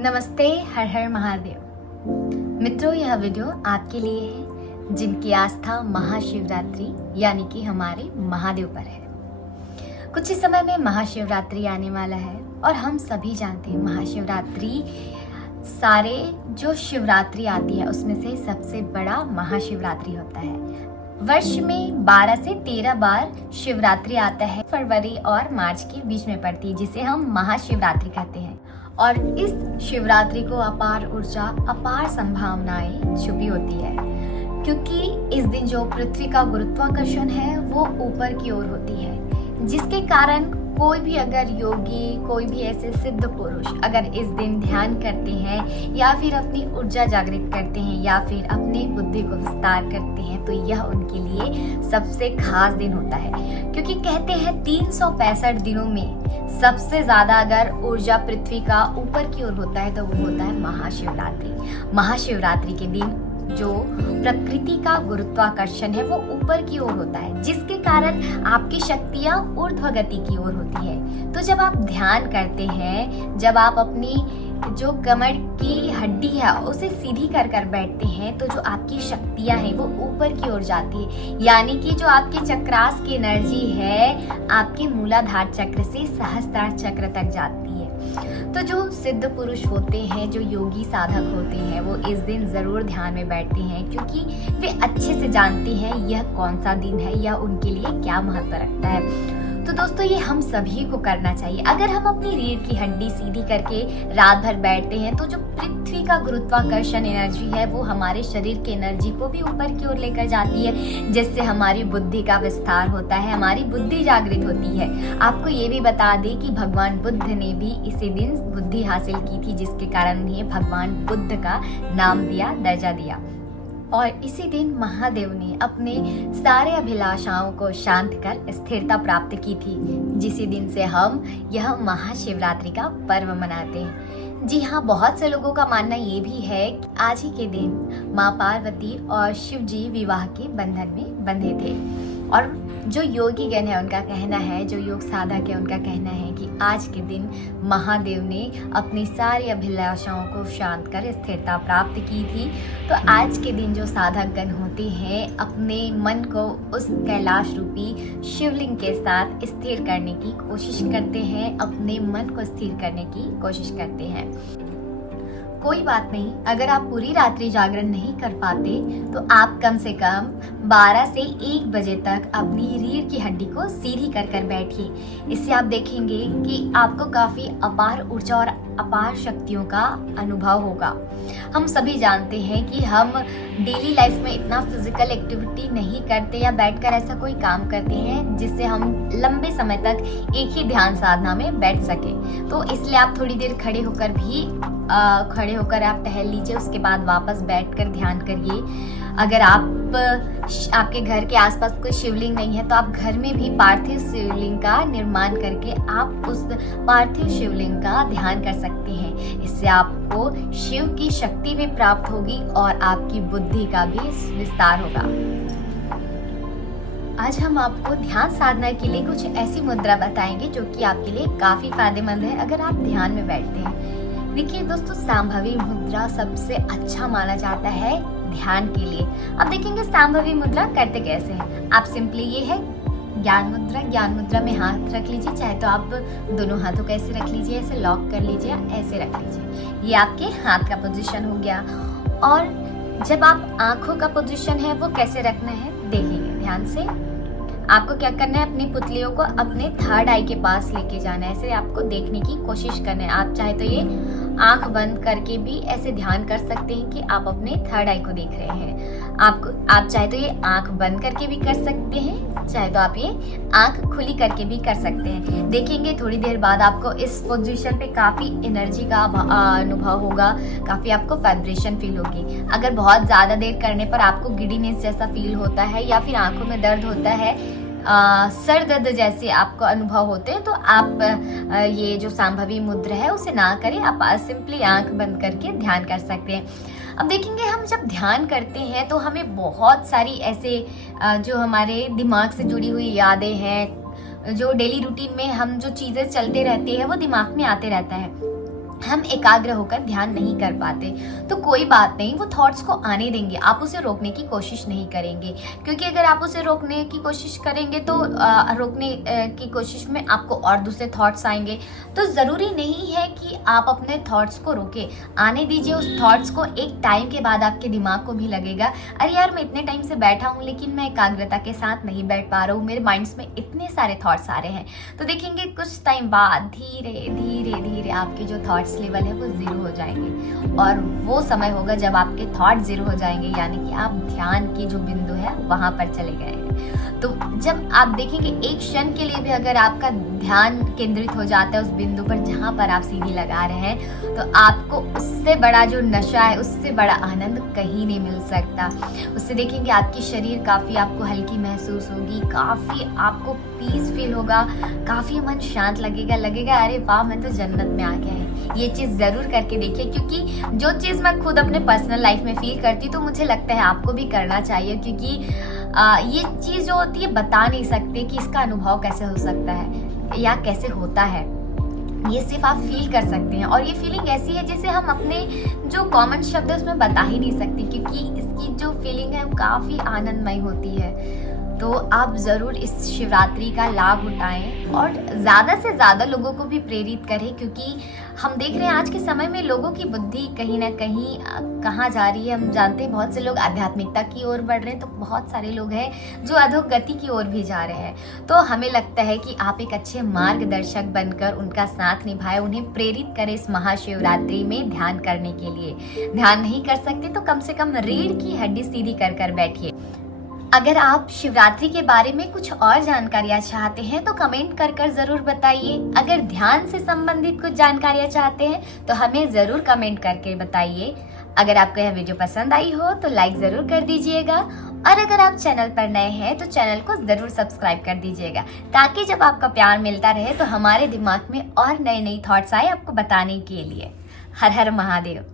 नमस्ते, हर हर महादेव। मित्रों, यह वीडियो आपके लिए है जिनकी आस्था महाशिवरात्रि यानी कि हमारे महादेव पर है। कुछ ही समय में महाशिवरात्रि आने वाला है और हम सभी जानते हैं महाशिवरात्रि सारे जो शिवरात्रि आती है उसमें से सबसे बड़ा महाशिवरात्रि होता है। वर्ष में 12 से 13 बार शिवरात्रि आता है। फरवरी और मार्च के बीच में पड़ती है, जिसे हम महाशिवरात्रि कहते हैं। और इस शिवरात्रि को अपार ऊर्जा, अपार संभावनाएं छुपी होती है, क्योंकि इस दिन जो पृथ्वी का गुरुत्वाकर्षण है वो ऊपर की ओर होती है, जिसके कारण कोई भी अगर योगी, कोई भी ऐसे सिद्ध पुरुष अगर इस दिन ध्यान करते हैं या फिर अपनी ऊर्जा जागृत करते हैं या फिर अपनी बुद्धि को विस्तार करते हैं, तो यह उनके लिए सबसे खास दिन होता है। क्योंकि कहते हैं 365 दिनों में सबसे ज्यादा अगर ऊर्जा पृथ्वी का ऊपर की ओर होता है तो वो होता है महाशिवरात्रि। महाशिवरात्रि के दिन जो प्रकृति का गुरुत्वाकर्षण है वो ऊपर की ओर होता है, जिसके कारण आपकी शक्तियां ऊर्ध्व गति की ओर होती है। तो जब आप ध्यान करते हैं, जब आप अपनी जो कमर की हड्डी है उसे सीधी कर कर बैठते हैं, तो जो आपकी शक्तियां हैं वो ऊपर की ओर जाती है, यानी कि जो आपके चक्रास की एनर्जी है आपके मूलाधार चक्र से सहस्त्रार चक्र तक जाती है। तो जो सिद्ध पुरुष होते हैं, जो योगी साधक होते हैं, वो इस दिन जरूर ध्यान में बैठते हैं, क्योंकि वे अच्छे से जानते हैं यह कौन सा दिन है या उनके लिए क्या महत्व रखता है। तो दोस्तों, ये हम सभी को करना चाहिए। अगर हम अपनी रीढ़ की हड्डी सीधी करके रात भर बैठते हैं तो जो पृथ्वी का गुरुत्वाकर्षण एनर्जी है वो हमारे शरीर की एनर्जी को भी ऊपर की ओर लेकर जाती है, जिससे हमारी बुद्धि का विस्तार होता है, हमारी बुद्धि जागृत होती है। आपको ये भी बता दें कि भगवान बुद्ध ने भी इसी दिन बुद्धि हासिल की थी, जिसके कारण उन्हें भगवान बुद्ध का नाम दिया, दर्जा दिया। और इसी दिन महादेव ने अपने सारे अभिलाषाओं को शांत कर स्थिरता प्राप्त की थी, जिसी दिन से हम यह महाशिवरात्रि का पर्व मनाते हैं। जी हाँ, बहुत से लोगों का मानना ये भी है कि आज ही के दिन माँ पार्वती और शिव जी विवाह के बंधन में बंधे थे। और जो योगी गण है उनका कहना है, जो योग साधक है उनका कहना है कि आज के दिन महादेव ने अपनी सारी अभिलाषाओं को शांत कर स्थिरता प्राप्त की थी। तो आज के दिन जो साधक गण होते हैं अपने मन को उस कैलाश रूपी शिवलिंग के साथ स्थिर करने की कोशिश करते हैं, अपने मन को स्थिर करने की कोशिश करते हैं। कोई बात नहीं, अगर आप पूरी रात्रि जागरण नहीं कर पाते तो आप कम से कम 12 से 1 बजे तक अपनी रीढ़ की हड्डी को सीधी कर कर बैठिए। इससे आप देखेंगे कि आपको काफ़ी अपार ऊर्जा और अपार शक्तियों का अनुभव होगा। हम सभी जानते हैं कि हम डेली लाइफ में इतना फिजिकल एक्टिविटी नहीं करते या बैठकर ऐसा कोई काम करते हैं जिससे हम लंबे समय तक एक ही ध्यान साधना में बैठ सके। तो इसलिए आप थोड़ी देर खड़े होकर आप टहल लीजिए, उसके बाद वापस बैठकर ध्यान करिए। अगर आपके घर के आसपास कोई शिवलिंग नहीं है तो आप घर में भी पार्थिव शिवलिंग का निर्माण करके आप उस पार्थिव शिवलिंग का ध्यान कर सकते हैं। इससे आपको शिव की शक्ति भी प्राप्त होगी और आपकी बुद्धि का भी विस्तार होगा। आज हम आपको ध्यान साधना के लिए कुछ ऐसी मुद्रा बताएंगे जो कि आपके लिए काफी फायदेमंद है अगर आप ध्यान में बैठते हैं। देखिए दोस्तों, सांभवी मुद्रा सबसे अच्छा माना जाता है ध्यान के लिए। अब देखेंगे सांभवी मुद्रा करते कैसे हैं। आप सिंपली ये है ज्ञान मुद्रा में हाथ रख लीजिए, चाहे तो आप दोनों हाथों को ऐसे रख लीजिए, ऐसे लॉक कर लीजिए, ऐसे रख लीजिए। ये आपके हाथ का पोजीशन हो गया। और जब आप आंखों का पोजीशन है वो कैसे रखना है देखेंगे ध्यान से। आपको क्या करना है, अपनी पुतलियों को अपने थर्ड आई के पास लेके जाना है, ऐसे आपको देखने की कोशिश करना है। आप चाहे तो ये आंख बंद करके भी ऐसे ध्यान कर सकते हैं कि आप अपने थर्ड आई को देख रहे हैं। आप चाहे तो ये आंख बंद करके भी कर सकते हैं, चाहे तो आप ये आंख खुली करके भी कर सकते हैं। देखेंगे थोड़ी देर बाद आपको इस पोजीशन पे काफ़ी एनर्जी का अनुभव होगा, काफ़ी आपको वाइब्रेशन फील होगी। अगर बहुत ज़्यादा देर करने पर आपको गिडीनेस जैसा फील होता है या फिर आंखों में दर्द होता है, सर दर्द जैसे आपको अनुभव होते हैं, तो आप ये जो सांभवी मुद्रा है उसे ना करें, आप सिंपली आंख बंद करके ध्यान कर सकते हैं। अब देखेंगे हम जब ध्यान करते हैं तो हमें बहुत सारी ऐसे जो हमारे दिमाग से जुड़ी हुई यादें हैं, जो डेली रूटीन में हम जो चीज़ें चलते रहते हैं वो दिमाग में आते रहता है। हम एकाग्र होकर ध्यान नहीं कर पाते। तो कोई बात नहीं, वो थॉट्स को आने देंगे, आप उसे रोकने की कोशिश नहीं करेंगे, क्योंकि अगर आप उसे रोकने की कोशिश करेंगे तो रोकने की कोशिश में आपको और दूसरे थॉट्स आएंगे। तो ज़रूरी नहीं है कि आप अपने थॉट्स को रोके, आने दीजिए उस थॉट्स को। एक टाइम के बाद आपके दिमाग को भी लगेगा, अरे यार मैं इतने टाइम से बैठा हूँ लेकिन मैं एकाग्रता के साथ नहीं बैठ पा रहा हूँ, मेरे माइंड्स में इतने सारे थॉट्स आ रहे हैं। तो देखेंगे कुछ टाइम बाद धीरे धीरे धीरे आपके जो थॉट्स लेवल है वो जीरो हो जाएंगे, और वो समय होगा जब आपके थॉट जीरो हो जाएंगे, यानी कि आप ध्यान की जो बिंदु है वहां पर चले गए हैं। तो जब आप देखेंगे एक क्षण के लिए भी अगर आपका ध्यान केंद्रित हो जाता है उस बिंदु पर जहां पर आप सीढ़ी लगा रहे हैं, तो आपको उससे बड़ा जो नशा है, उससे बड़ा आनंद कहीं नहीं मिल सकता। उससे देखेंगे आपकी शरीर काफी आपको हल्की महसूस होगी, काफी आपको पीस फील होगा, काफी मन शांत लगेगा अरे वाह मैं तो जन्नत में आ गया है। ये चीज़ ज़रूर करके देखिए, क्योंकि जो चीज़ मैं खुद अपने पर्सनल लाइफ में फील करती तो मुझे लगता है आपको भी करना चाहिए, क्योंकि ये चीज़ जो होती है बता नहीं सकते कि इसका अनुभव कैसे हो सकता है या कैसे होता है। ये सिर्फ आप फील कर सकते हैं, और ये फीलिंग ऐसी है जिसे हम अपने जो कॉमन शब्द है उसमें बता ही नहीं सकते, क्योंकि इसकी जो फीलिंग है वो काफ़ी आनंदमय होती है। तो आप ज़रूर इस शिवरात्रि का लाभ उठाएं और ज़्यादा से ज़्यादा लोगों को भी प्रेरित करें, क्योंकि हम देख रहे हैं आज के समय में लोगों की बुद्धि कहीं ना कहीं कहाँ जा रही है। हम जानते हैं बहुत से लोग आध्यात्मिकता की ओर बढ़ रहे हैं, तो बहुत सारे लोग हैं जो अधोगति की ओर भी जा रहे हैं। तो हमें लगता है कि आप एक अच्छे मार्गदर्शक बनकर उनका साथ निभाएं, उन्हें प्रेरित करें इस महाशिवरात्रि में ध्यान करने के लिए। ध्यान नहीं कर सकते तो कम से कम रीढ़ की हड्डी सीधी कर बैठिए। अगर आप शिवरात्रि के बारे में कुछ और जानकारियाँ चाहते हैं तो कमेंट कर ज़रूर बताइए। अगर ध्यान से संबंधित कुछ जानकारियाँ चाहते हैं तो हमें ज़रूर कमेंट करके बताइए। अगर आपको यह वीडियो पसंद आई हो तो लाइक ज़रूर कर दीजिएगा, और अगर आप चैनल पर नए हैं तो चैनल को ज़रूर सब्सक्राइब कर दीजिएगा, ताकि जब आपका प्यार मिलता रहे तो हमारे दिमाग में और नए थॉट्स आए आपको बताने के लिए। हर हर महादेव।